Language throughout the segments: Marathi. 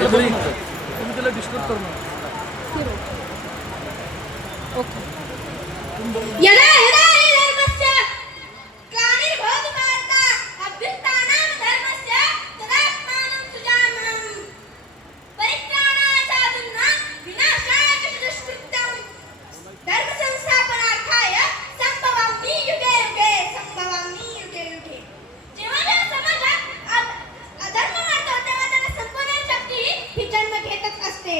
तुम्ही त्याला डिस्टर्ब करू नका. यदा यदा हि धर्मस्य ग्लानिर्भवति भारत अभ्युत्थानं धर्मस्य तदात्मानं सृजाम्यहम् परित्राणाय साधूनां विनाशाय च दुष्कृत्यं धर्म संस्थापनार्थाय संभवामि युगे युगे संभवामि युगे युगे. जेव्हा जेव्हा समाजात अधर्म वाढतो तेव्हा त्याला संपवण्याची शक्ती ही जन्म घेतच असते.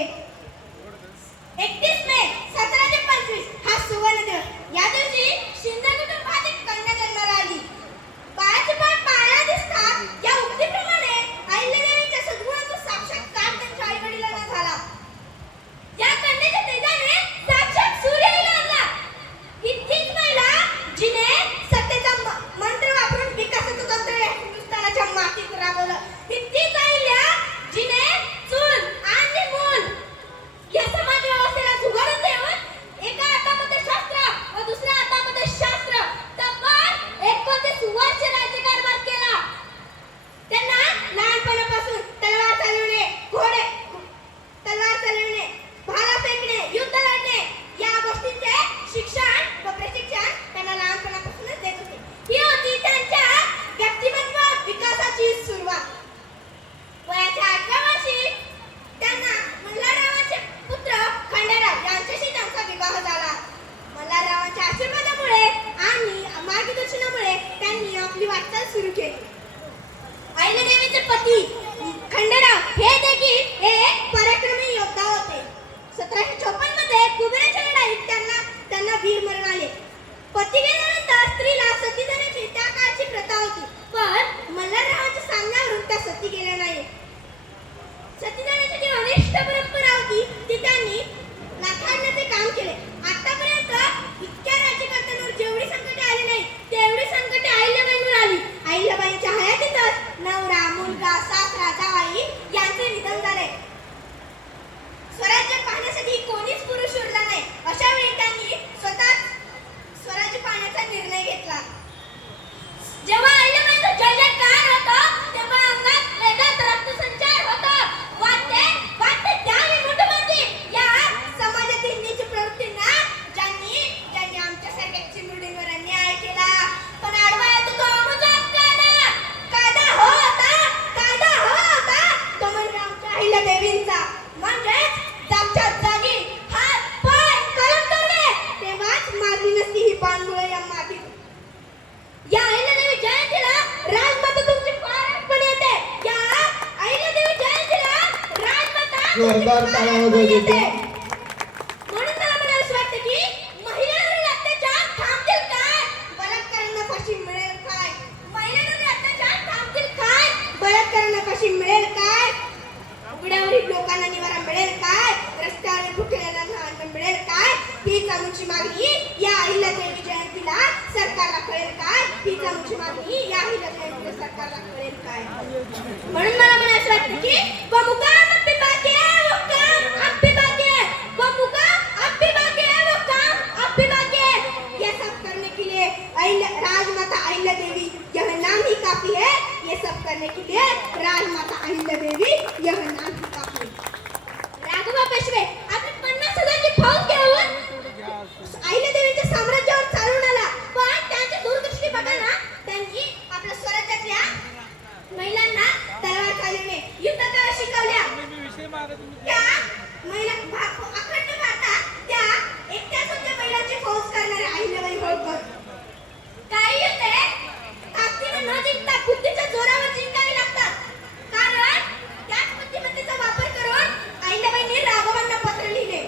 31 मे 1725 हा सुवर्ण दिवस. या दिवशी शिंदे कुटुंबात एक कन्या जन्माला आली. बाळाचे पाय पाळणा दिसतात या उक्तीप्रमाणे अहिल्यादेवीच्या सद्गुणाचा साक्षात्कार त्यांच्या आई वडिलांना झाला. या कन्येच्या तेजाने साक्षात सूर्यही लागला. ही तीच महिला जिने सत्तेचा मंत्र वापरून विकासाचं तंत्र हिंदुस्थानाच्या मातीत राबवलं. ही तीच अहिल्या जिने चूल आणि मूल या समाज व्यवस्थेला झुगारून देऊन एका हातामध्ये शस्त्र व दुसऱ्या हातामध्ये शास्त्र तब्बल 29 वर्ष राज्यकारभार केला. त्यांना लहानपणापासून तलवार चालवणे, तलवार चालवणे, भाला फेकणे, युद्ध लढणे या गोष्टींचे शिक्षण व प्रशिक्षण त्यांना लहानपणापासूनच देत होते. ही होती त्यांच्या व्यक्तिमत्व विकासाची सुरुवात. वयाच्या 8व्या वर्षी त्यांना मल्हाररावांचे पुत्र खंडेराव यांच्याशी त्यांचा विवाह झाला. मल्हाररावांच्या आशीर्वादामुळे आणि मार्गदर्शनामुळे त्यांनी आपली वाटचाल सुरू केली. अहिल्यादेवीचे पती खंडेराव हे देखील एक पराक्रमी योद्धा होते. 1754 मध्ये कुबेराच्या लढाईत त्यांना वीरमरण आले. पती गेल्यानंतर स्त्रीला सती देण्याची त्या काळची प्रथा होती, पण मल्हाररावांच्या सांगण्यावरून त्या सती गेल्या नाही. सती देण्याची जी अनिष्ट परंपरा होती ती त्यांनी नाकारण्याचे काम केले. आतापर्यंत इतक्या राज्यकर्त्यांवर जेवढी संकटे आली नाही तेवढी संकटे अहिल्याबाईंवर आली. अहिल्याबाईंच्या हयातीतच नवरा, मुलगा, सासरा, जावाई यांचे निधन झाले. स्वराज्य पाहण्यासाठी कोणीच पुरुष उरला नाही. अशा वेळी त्यांनी स्वतःच स्वराज्य पाहण्याचा निर्णय घेतला. जेव्हा अहिल्याबाईंचा जयजयकार होता तेव्हा अंगात वेगात रक्तसंचार होता. वाटते त्यावेळी मोठमोठी या समाजातील नीच प्रवृत्तींना ज्यांनी आमच्यासारख्या चिमुरडींवर अन्याय केला. पण आडवा येतो तो अमुजात कायदा होता तो म्हणजे आमच्या अहिल्यादेवींचा. म्हणजेच जागच्या जागी हात पाय कलम करणे तेव्हाच मारली नसती ही पानमुळे या मातीत. या अहिल्यादेवी जयंतीला राजमाता तुमची फार आठवण येते. या अहिल्यादेवी जयंतीला राजमाता जोरदार टाळ्या वाजवायच्या. म्हणून मला म्हणावंसं वाटतं की महिलांवरील अत्याचार थांबतील काय? बलात्कारांना फाशी मिळेल काय? महिलांवरील अत्याचार थांबतील काय? बलात्कारांना फाशी मिळेल काय? उघड्यावरील लोकांना निवारा मिळेल काय? रस्त्यावरील भुकेलेल्यांना अन्न मिळेल काय? हीच आमची मागणी या अहिल्यादेवी जयंतीला सरकारला कळेल काय? हीच आमची मागणी या अहिल्यादेवी सरकारला कळेल काय? म्हणून मला म्हणायचं वाटतं की वो मुकाम अब भी बाकी है, वो काम अब भी बाकी है. वो मुकाम अब भी बाकी है, वो काम अब भी बाकी है. ये सब करने के लिए राजमाता अहिल्यादेवी यह नाम ही काफी है. ये सब करने के लिए राजमाता अहिल्यादेवी यह नाम ही काफी है. राघोबा पेशवे आपली 50,000ची फौज घेऊन अहिल्यादेवीच्या साम्राज्यावर चालून आला. पण त्यांची दूरदृष्टी बघा ना, त्यांनी आपल्या स्वराज्यातल्या महिलांना तलवार चालवणे, युद्ध कला शिकवल्या. त्या महिला अखंड भारतात त्या एकट्याच होत्या महिलांची फौज करणाऱ्या अहिल्याबाई होळकर. काही युद्धे ताकदीने न जिंकता बुद्धीच्या जोरावर जिंकावी लागतात. कारण त्याच बुद्धिमत्तेचा वापर करून अहिल्याबाईंनी राघवांना पत्र लिहिले.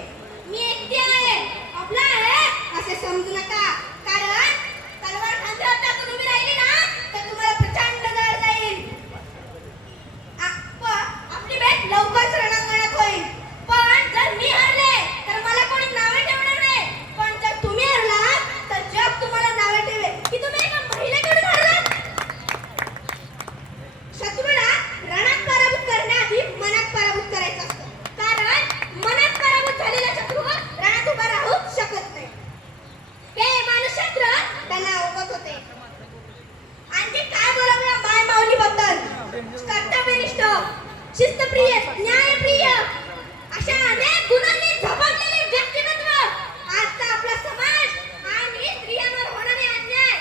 मी एकटी आहे, आपला आहे असे समजू नका. कारण तलवार खांद्यावर टाकून उभी राहिली ना तर तुम्हाला प्रचंड जड जाईल. आपली भेट लवकरच रणांगणात होईल. पण जर मी हरले तर मला कोणी नावे ठेवणार नाही. पण जर तुम्ही हरलात तर जग तुम्हाला नावे ठेवेल की तुम्ही एका महिलेकडून हरलात. शत्रूला रणात पराभूत करण्याआधी मनात पराभूत करायचं असतं. कारण मनात पराभूत झालेला शत्रू रणात उभा राहू शकत नाही. हे मानसशास्त्र त्यांना अवगत होते. आणखी काय बोलावं माय माऊलीबद्दल? कर्तव्यनिष्ठ, शिस्तप्रिय, न्यायप्रिय अशा अनेक गुणांनी झपाटलेले व्यक्तिमत्व आजचा आपला समाज आणि स्त्रियांवर होणारे अन्याय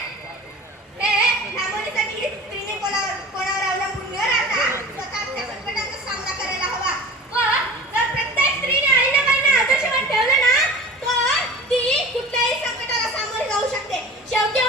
हे ह्यामुळेसाठी स्त्रीने कोणावर अवलंबून न राहता स्वतःच्या संकटांचा सामना करायला हवा व जर प्रत्येक स्त्रीने अहिल्याबाईंना आदर्शवत ठेवलं ना तर ती कुठल्याही संकटाला सामोरे जाऊ शकते. शेवटी